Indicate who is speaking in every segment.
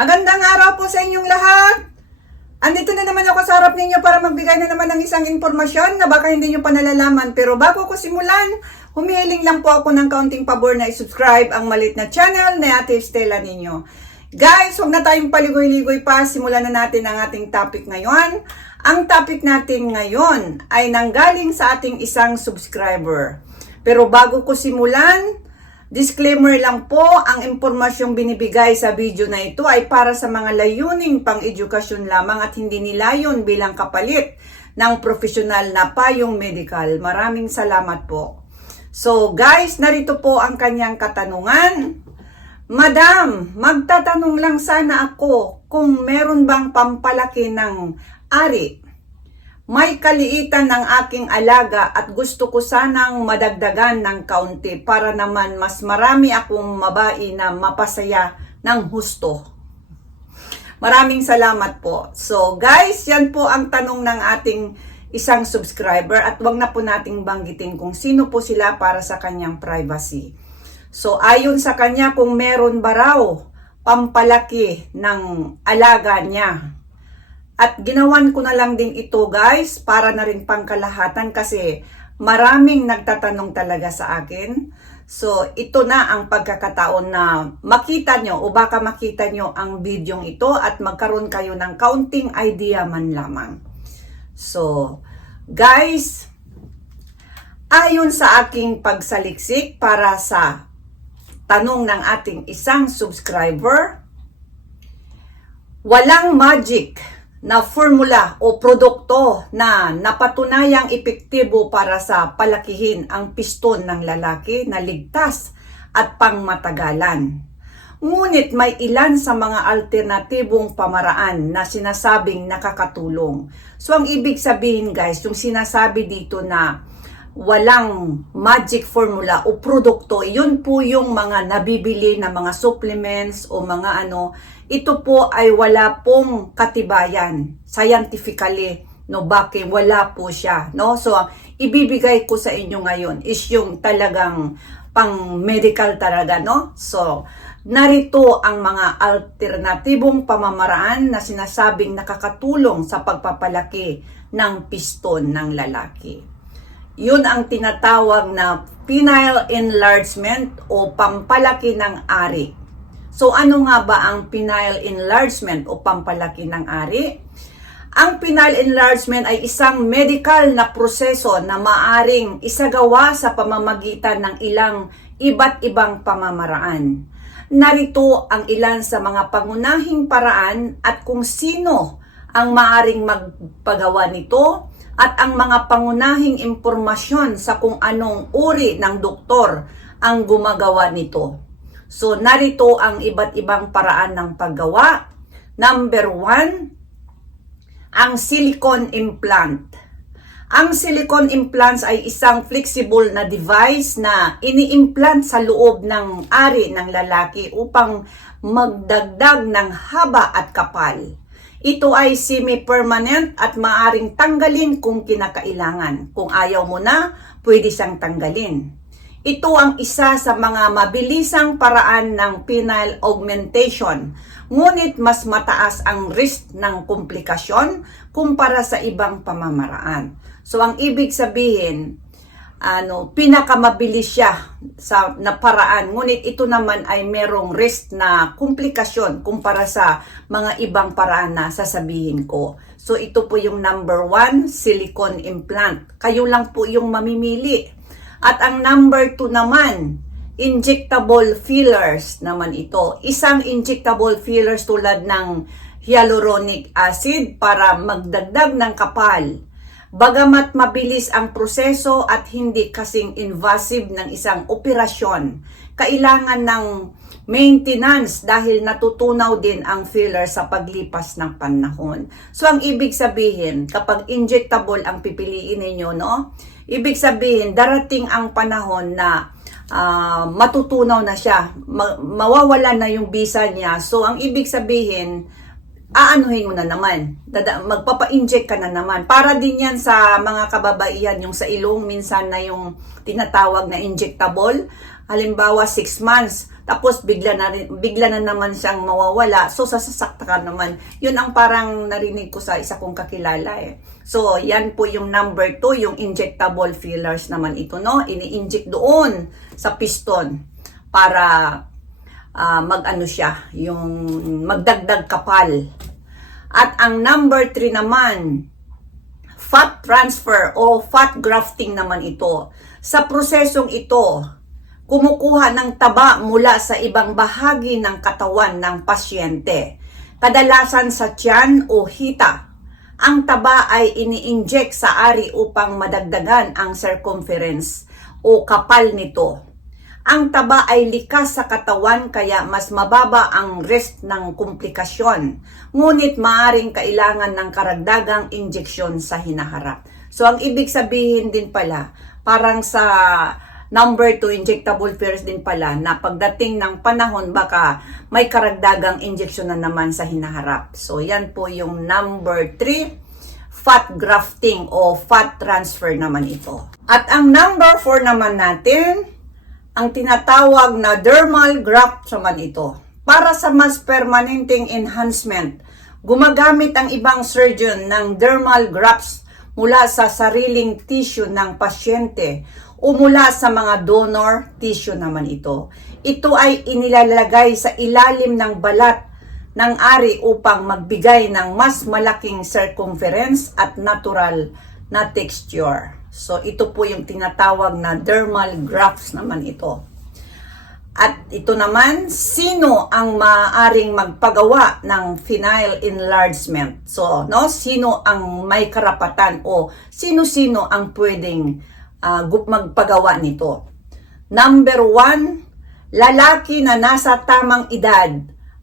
Speaker 1: Magandang araw po sa inyong lahat. Andito na naman ako sa harap ninyo para magbigay na naman ng isang impormasyon na baka hindi nyo pa nalalaman. Pero bago ko simulan, humihiling lang po ako ng kaunting pabor na isubscribe ang malit na channel na Ate Stella ninyo. Guys, huwag na tayong paligoy-ligoy pa. Simulan na natin ang ating topic ngayon. Ang topic natin ngayon ay nanggaling sa ating isang subscriber. Pero bago ko simulan, Disclaimer lang po, ang impormasyong binibigay sa video na ito ay para sa mga layuning pang-edukasyon lamang at hindi nilayon bilang kapalit ng profesional na payong medical. Maraming salamat po. So guys, narito po ang kanyang katanungan. Madam, magtatanong lang sana ako kung meron bang pampalaki ng ari may kaliitan ng aking alaga at gusto ko sanang madagdagan ng kaunti para naman mas marami akong mabai na mapasaya ng husto. Maraming salamat po. So guys, yan po ang tanong ng ating isang subscriber at wag na po nating banggitin kung sino po sila para sa kanyang privacy. So ayon sa kanya kung meron ba raw pampalaki ng alaga niya at ginawan ko na lang din ito guys para na rin pangkalahatan kasi maraming nagtatanong talaga sa akin. So ito na ang pagkakataon na makita nyo o baka makita nyo ang bidyong ito at magkaroon kayo ng kaunting idea man lamang. So guys, ayon sa aking pagsaliksik para sa tanong ng ating isang subscriber, walang magic na formula o produkto na napatunayang epektibo para sa palakihin ang piston ng lalaki na ligtas at pangmatagalan. Ngunit may ilan sa mga alternatibong pamaraan na sinasabing nakakatulong. So ang ibig sabihin guys, yung sinasabi dito na walang magic formula o produkto, yun po yung mga nabibili na mga supplements o mga ano, ito po ay wala pong katibayan scientifically no bakit wala po siya no? So ibibigay ko sa inyo ngayon is yung talagang pang medical talaga no? So narito ang mga alternatibong pamamaraan na sinasabing nakakatulong sa pagpapalaki ng piston ng lalaki. Yun ang tinatawag na penile enlargement o pampalaki ng ari So ano nga ba ang penile enlargement o pampalaki ng ari? Ang penile enlargement ay isang medical na proseso na maaring isagawa sa pamamagitan ng ilang iba't ibang pamamaraan. Narito ang ilan sa mga pangunahing paraan at kung sino ang maaring magpagawa nito at ang mga pangunahing impormasyon sa kung anong uri ng doktor ang gumagawa nito. So, narito ang iba't ibang paraan ng paggawa. Number one, ang silicone implant. Ang silicone implants ay isang flexible na device na ini-implant sa loob ng ari ng lalaki upang magdagdag ng haba at kapal. Ito ay semi-permanent at maaring tanggalin kung kinakailangan. Kung ayaw mo na, pwede siyang tanggalin. Ito ang isa sa mga mabilisang paraan ng penile augmentation, ngunit mas mataas ang risk ng komplikasyon kumpara sa ibang pamamaraan. So ang ibig sabihin, ano, pinakamabilis siya sa na paraan, ngunit ito naman ay merong risk na komplikasyon kumpara sa mga ibang paraan na sasabihin ko. So ito po yung number one, silicone implant. Kayo lang po yung mamimili at ang number 2 naman, injectable fillers naman ito. Isang injectable fillers tulad ng hyaluronic acid para magdagdag ng kapal. Bagamat mabilis ang proseso at hindi kasing invasive ng isang operasyon, kailangan ng maintenance dahil natutunaw din ang filler sa paglipas ng panahon. So ang ibig sabihin, kapag injectable ang pipiliin ninyo, no? Ibig sabihin, darating ang panahon na uh, matutunaw na siya, ma- mawawala na yung visa niya. So, ang ibig sabihin, aanuhin mo na naman. Dada, magpapa-inject ka na naman. Para din yan sa mga kababaihan, yung sa ilong, minsan na yung tinatawag na injectable. Halimbawa, 6 months, tapos bigla na, rin, bigla na naman siyang mawawala. So, sasasakta naman. Yun ang parang narinig ko sa isa kong kakilala eh. So, yan po yung number two, yung injectable fillers naman ito, no? Ini-inject doon sa piston para ah, mag-ano siya, yung magdagdag kapal. At ang number three naman, fat transfer o fat grafting naman ito. Sa prosesong ito, kumukuha ng taba mula sa ibang bahagi ng katawan ng pasyente. Kadalasan sa tiyan o hita. Ang taba ay ini-inject sa ari upang madagdagan ang circumference o kapal nito. Ang taba ay likas sa katawan kaya mas mababa ang risk ng komplikasyon. Ngunit maaring kailangan ng karagdagang injeksyon sa hinaharap. So ang ibig sabihin din pala, parang sa number 2 injectable pills din pala na pagdating ng panahon baka may karagdagang injeksyon na naman sa hinaharap. So yan po yung number 3 fat grafting o fat transfer naman ito. At ang number 4 naman natin, ang tinatawag na dermal graft naman ito. Para sa mas permanenteng enhancement, gumagamit ang ibang surgeon ng dermal grafts mula sa sariling tissue ng pasyente o mula sa mga donor tissue naman ito. Ito ay inilalagay sa ilalim ng balat ng ari upang magbigay ng mas malaking circumference at natural na texture. So ito po yung tinatawag na dermal grafts naman ito. At ito naman, sino ang maaring magpagawa ng final enlargement? So, no, sino ang may karapatan o sino-sino ang pwedeng gu- magpagawa nito? Number one, lalaki na nasa tamang edad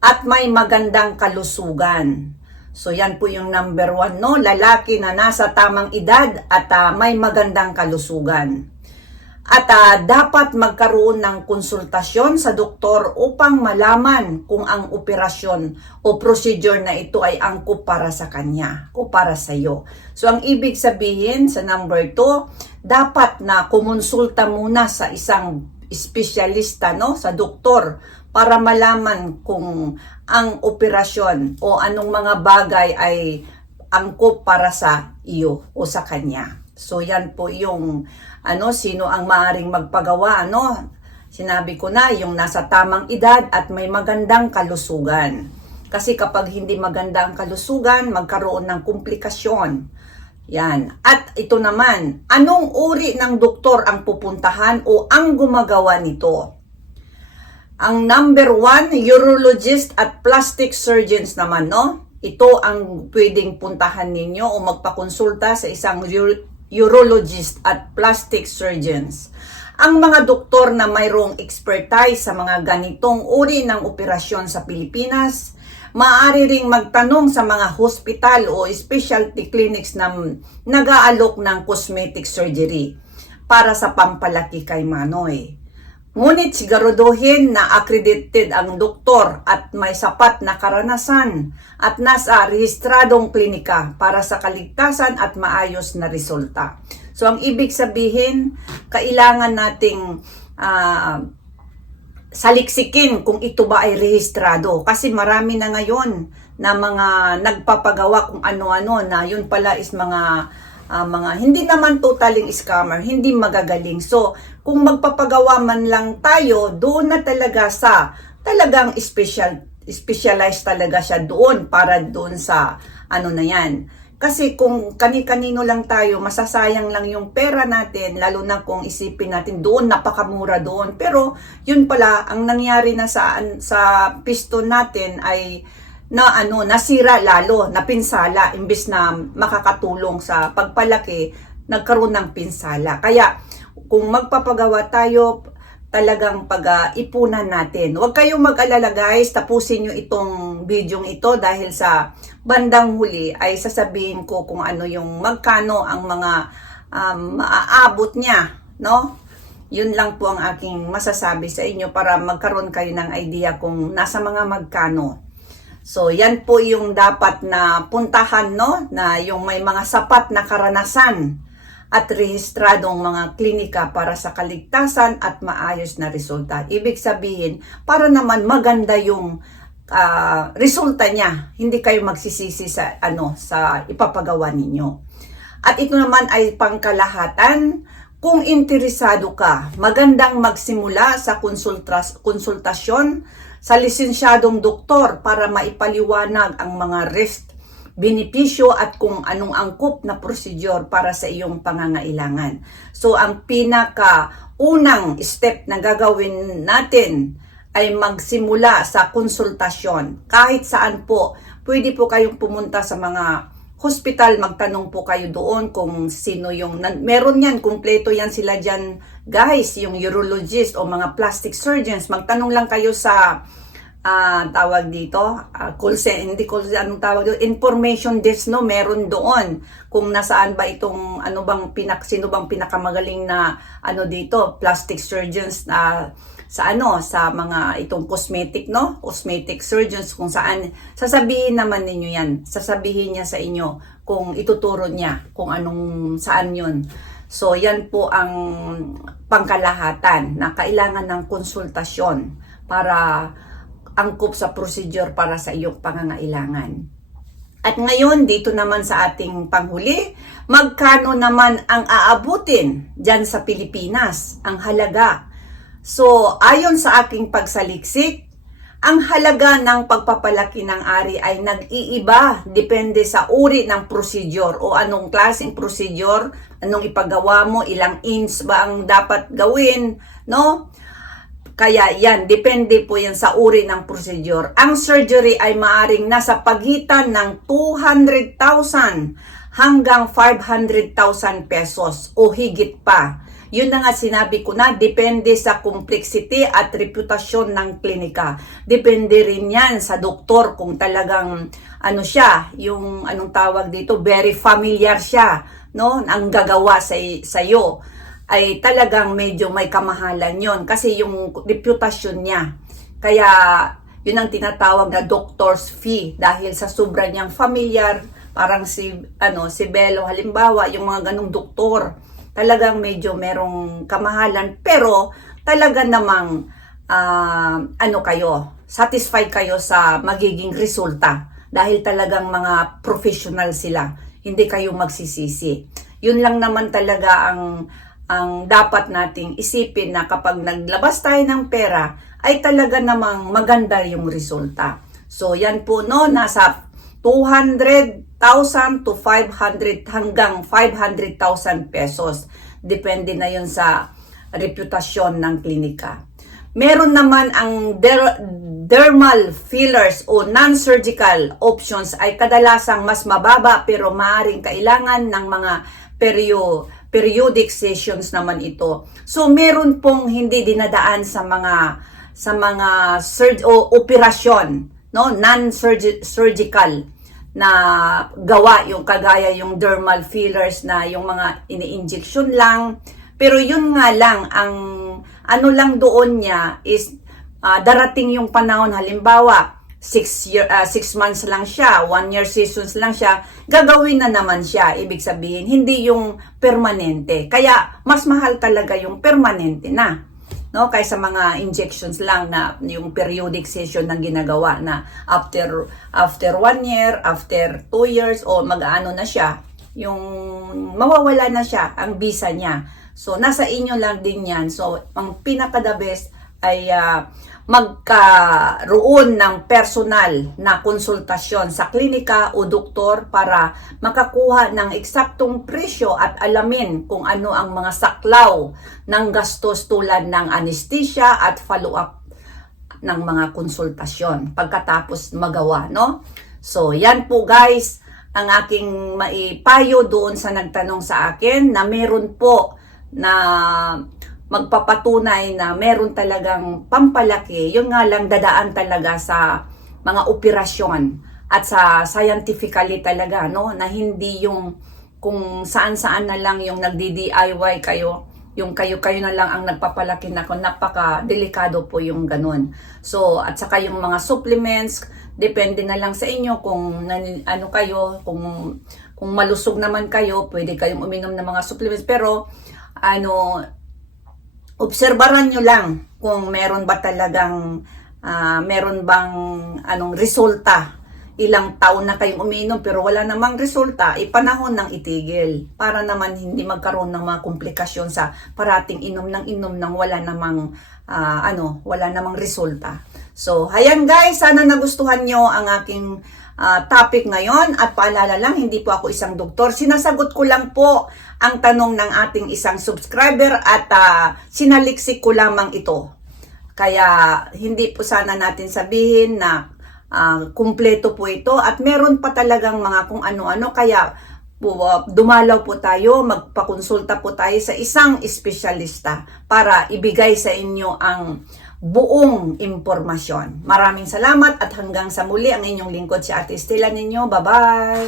Speaker 1: at may magandang kalusugan. So yan po yung number one, no? Lalaki na nasa tamang edad at ah, may magandang kalusugan. At ah, dapat magkaroon ng konsultasyon sa doktor upang malaman kung ang operasyon o procedure na ito ay angkop para sa kanya o para sa iyo. So ang ibig sabihin sa number 2, dapat na kumonsulta muna sa isang espesyalista no sa doktor para malaman kung ang operasyon o anong mga bagay ay angkop para sa iyo o sa kanya. So yan po yung ano sino ang maaring magpagawa ano. Sinabi ko na yung nasa tamang edad at may magandang kalusugan. Kasi kapag hindi maganda ang kalusugan, magkaroon ng komplikasyon. Yan. At ito naman, anong uri ng doktor ang pupuntahan o ang gumagawa nito? Ang number one, urologist at plastic surgeons naman, no? Ito ang pwedeng puntahan ninyo o magpakonsulta sa isang ur- urologist at plastic surgeons. Ang mga doktor na mayroong expertise sa mga ganitong uri ng operasyon sa Pilipinas, maaari ring magtanong sa mga hospital o specialty clinics na nag-aalok ng cosmetic surgery para sa pampalaki kay Manoy. Ngunit siguraduhin na accredited ang doktor at may sapat na karanasan at nasa rehistradong klinika para sa kaligtasan at maayos na resulta. So ang ibig sabihin, kailangan nating ah, saliksikin kung ito ba ay rehistrado. Kasi marami na ngayon na mga nagpapagawa kung ano-ano na yun pala is mga ah, mga hindi naman totaling scammer, hindi magagaling. So, kung magpapagawa man lang tayo, doon na talaga sa talagang special specialized talaga siya doon para doon sa ano na yan. Kasi kung kani-kanino lang tayo, masasayang lang yung pera natin, lalo na kung isipin natin doon, napakamura doon. Pero yun pala, ang nangyari na sa, sa piston natin ay na ano, nasira lalo, napinsala, imbis na makakatulong sa pagpalaki, nagkaroon ng pinsala. Kaya kung magpapagawa tayo, talagang pag-ipunan natin. Huwag kayong mag-alala guys, tapusin nyo itong video ito dahil sa bandang huli ay sasabihin ko kung ano yung magkano ang mga um, maaabot niya, no? Yun lang po ang aking masasabi sa inyo para magkaroon kayo ng idea kung nasa mga magkano. So, yan po yung dapat na puntahan, no? Na yung may mga sapat na karanasan at rehistradong mga klinika para sa kaligtasan at maayos na resulta. Ibig sabihin, para naman maganda yung ah, resulta niya, hindi kayo magsisisi sa ano sa ipapagawa ninyo. At ito naman ay pangkalahatan, kung interesado ka, magandang magsimula sa konsultas- konsultasyon sa lisensyadong doktor para maipaliwanag ang mga risk, benepisyo at kung anong angkop na procedure para sa iyong pangangailangan. So ang pinaka unang step na gagawin natin ay magsimula sa konsultasyon. Kahit saan po, pwede po kayong pumunta sa mga hospital, magtanong po kayo doon kung sino yung, meron yan, kumpleto yan sila dyan, guys, yung urologist o mga plastic surgeons, magtanong lang kayo sa, ah, tawag dito, ah, call center, hindi call center, anong tawag dito, information desk, no, meron doon, kung nasaan ba itong, ano bang, pinak, sino bang pinakamagaling na, ano dito, plastic surgeons na, sa ano sa mga itong cosmetic no? Cosmetic surgeons kung saan sasabihin naman ninyo yan. Sasabihin niya sa inyo kung ituturo niya kung anong saan yun. So yan po ang pangkalahatan na kailangan ng konsultasyon para angkop sa procedure para sa iyong pangangailangan. At ngayon, dito naman sa ating panghuli, magkano naman ang aabutin dyan sa Pilipinas, ang halaga. So, ayon sa aking pagsaliksik, ang halaga ng pagpapalaki ng ari ay nag-iiba depende sa uri ng procedure o anong klaseng procedure, anong ipagawa mo, ilang inch ba ang dapat gawin, no? Kaya yan, depende po yan sa uri ng procedure. Ang surgery ay maaring nasa pagitan ng 200,000 hanggang 500,000 pesos o higit pa. Yun na nga sinabi ko na, depende sa complexity at reputasyon ng klinika. Depende rin yan sa doktor kung talagang ano siya, yung anong tawag dito, very familiar siya, no? Ang gagawa sa sa'yo ay talagang medyo may kamahalan yon kasi yung reputasyon niya. Kaya yun ang tinatawag na doctor's fee dahil sa sobra niyang familiar, parang si ano si Bello halimbawa, yung mga ganong doktor talagang medyo merong kamahalan. Pero talaga namang ah, ano kayo satisfied kayo sa magiging resulta dahil talagang mga professional sila. Hindi kayo magsisisi. Yun lang naman talaga ang ang dapat nating isipin na kapag naglabas tayo ng pera ay talaga namang maganda yung resulta so yan po no nasa 200,000 to 500 hanggang 500,000 pesos. Depende na yun sa reputasyon ng klinika. Meron naman ang der- dermal fillers o non-surgical options ay kadalasang mas mababa pero maaaring kailangan ng mga perio periodic sessions naman ito. So meron pong hindi dinadaan sa mga sa mga surg o operasyon, no, non-surgical na gawa yung kagaya yung dermal fillers na yung mga ini-injection lang. Pero yun nga lang, ang ano lang doon niya is ah, darating yung panahon, halimbawa, 6 year, ah, six months lang siya, 1 year seasons lang siya, gagawin na naman siya. Ibig sabihin, hindi yung permanente. Kaya, mas mahal talaga yung permanente na no kaysa mga injections lang na yung periodic session na ginagawa na after after one year after two years o mag-ano na siya yung mawawala na siya ang visa niya so nasa inyo lang din yan so ang pinaka the best ay ah, magkaroon ng personal na konsultasyon sa klinika o doktor para makakuha ng eksaktong presyo at alamin kung ano ang mga saklaw ng gastos tulad ng anesthesia at follow-up ng mga konsultasyon pagkatapos magawa, no? So, yan po guys, ang aking maipayo doon sa nagtanong sa akin na meron po na magpapatunay na meron talagang pampalaki, yun nga lang dadaan talaga sa mga operasyon at sa scientifically talaga, no? Na hindi yung kung saan-saan na lang yung nagdi-DIY kayo, yung kayo-kayo na lang ang nagpapalaki na napaka-delikado po yung ganun. So, at saka yung mga supplements, depende na lang sa inyo kung ano kayo, kung kung malusog naman kayo, pwede kayong uminom ng mga supplements. Pero, ano, obserbaran nyo lang kung meron ba talagang, ah, meron bang anong resulta ilang taon na kayong uminom pero wala namang resulta, ipanahon ng itigil para naman hindi magkaroon ng mga komplikasyon sa parating inom ng inom nang wala namang ah, ano, wala namang resulta. So, ayan guys, sana nagustuhan nyo ang aking ah, topic ngayon at paalala lang, hindi po ako isang doktor. Sinasagot ko lang po ang tanong ng ating isang subscriber at ah, sinaliksik ko lamang ito. Kaya hindi po sana natin sabihin na ah, kumpleto po ito at meron pa talagang mga kung ano-ano kaya dumalaw po tayo, magpakonsulta po tayo sa isang espesyalista para ibigay sa inyo ang buong impormasyon. Maraming salamat at hanggang sa muli ang inyong lingkod si Ate ninyo. Bye-bye!